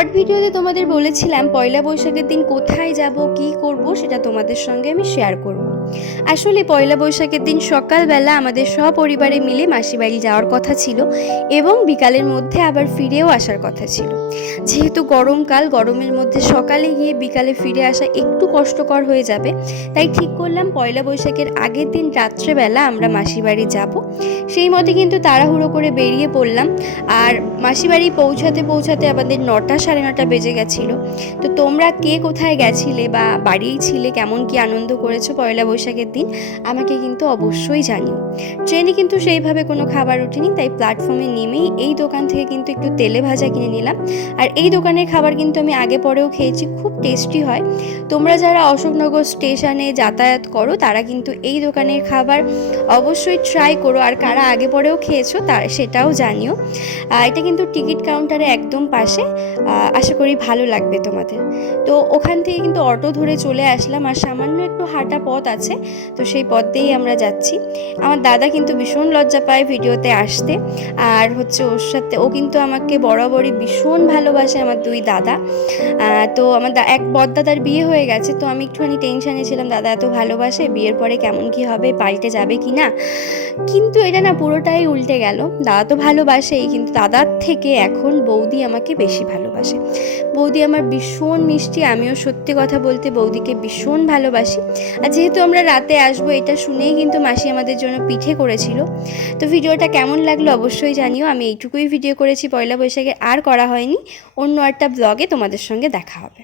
Short ভিডিওতে তোমাদের বলেছিলাম পয়লা বৈশাখের দিন কোথায় যাব কি করব সেটা তোমাদের সঙ্গে আমি শেয়ার করব। আসলে পয়লা বৈশাখের দিন সকালবেলা আমাদের সপরিবারে মিলে মাসিবাড়ি যাওয়ার কথা ছিল এবং বিকালের মধ্যে আবার ফিরেও আসার কথা ছিল। যেহেতু গরমকাল, গরমের মধ্যে সকালে গিয়ে বিকালে ফিরে আসা একটু কষ্টকর হয়ে যাবে, তাই ঠিক করলাম পয়লা বৈশাখের আগের দিন রাত্রেবেলা আমরা মাসিবাড়ি যাব। সেই মতে কিন্তু তাড়াহুড়ো করে বেরিয়ে পড়লাম। আর মাসিবাড়ি পৌঁছাতে পৌঁছাতে আমাদের 9টা সাড়ে 9টা বেজে গেছিলো। তো তোমরা কে কোথায় গেছিলে বা বাড়িই ছিলে, কেমন কি আনন্দ করেছো পয়লা বৈশাখের দিন আমাকে কিন্তু অবশ্যই জানিও। ট্রেনে কিন্তু সেইভাবে কোনো খাবার ওঠেনি, তাই প্ল্যাটফর্মে নেমেই এই দোকান থেকে কিন্তু একটু তেলে ভাজা কিনে নিলাম। আর এই দোকানের খাবার কিন্তু আমি আগে পরেও খেয়েছি, খুব টেস্টি হয়। তোমরা যারা অশোকনগর স্টেশনে যাতায়াত করো তারা কিন্তু এই দোকানের খাবার অবশ্যই ট্রাই করো, আর কারা আগে পরেও খেয়েছো সেটাও জানিও। এটা কিন্তু টিকিট কাউন্টারে একদম পাশে, আশা করি ভালো লাগবে তোমাদের। তো ওখান থেকে কিন্তু অটো ধরে চলে আসলাম, আর সামান্য একটু হাঁটা পথ আছে, তো সেই পথ দিয়েই আমরা যাচ্ছি। আমার দাদা কিন্তু ভীষণ লজ্জা পায় ভিডিওতে আসতে, আর হচ্ছে ওর সাথে ও কিন্তু আমাকে বরাবরই ভীষণ ভালোবাসে, আমার দুই দাদা। তো আমার এক বড়দাদার বিয়ে হয়ে গেছে, তো আমি একটুখানি টেনশানে ছিলাম, দাদা এত ভালোবাসে, বিয়ের পরে কেমন কি হবে, পাল্টে যাবে কি না। কিন্তু এটা না পুরোটাই উল্টে গেল। দাদা তো ভালোবাসেই, কিন্তু দাদার থেকে এখন বৌদি আমাকে বেশি ভালোবাসে। বৌদি আমার ভীষণ মিষ্টি, আমিও সত্যি কথা বলতে বৌদিকে ভীষণ ভালোবাসি। আর যেহেতু আমরা রাতে আসবো এটা শুনেই কিন্তু মাসি আমাদের জন্য পিঠে করেছিল। তো ভিডিওটা কেমন লাগলো অবশ্যই জানিও। আমি এইটুকুই ভিডিও করেছি পয়লা বৈশাখে, আর করা হয়নি। অন্য একটা ব্লগে তোমাদের সঙ্গে দেখা হবে।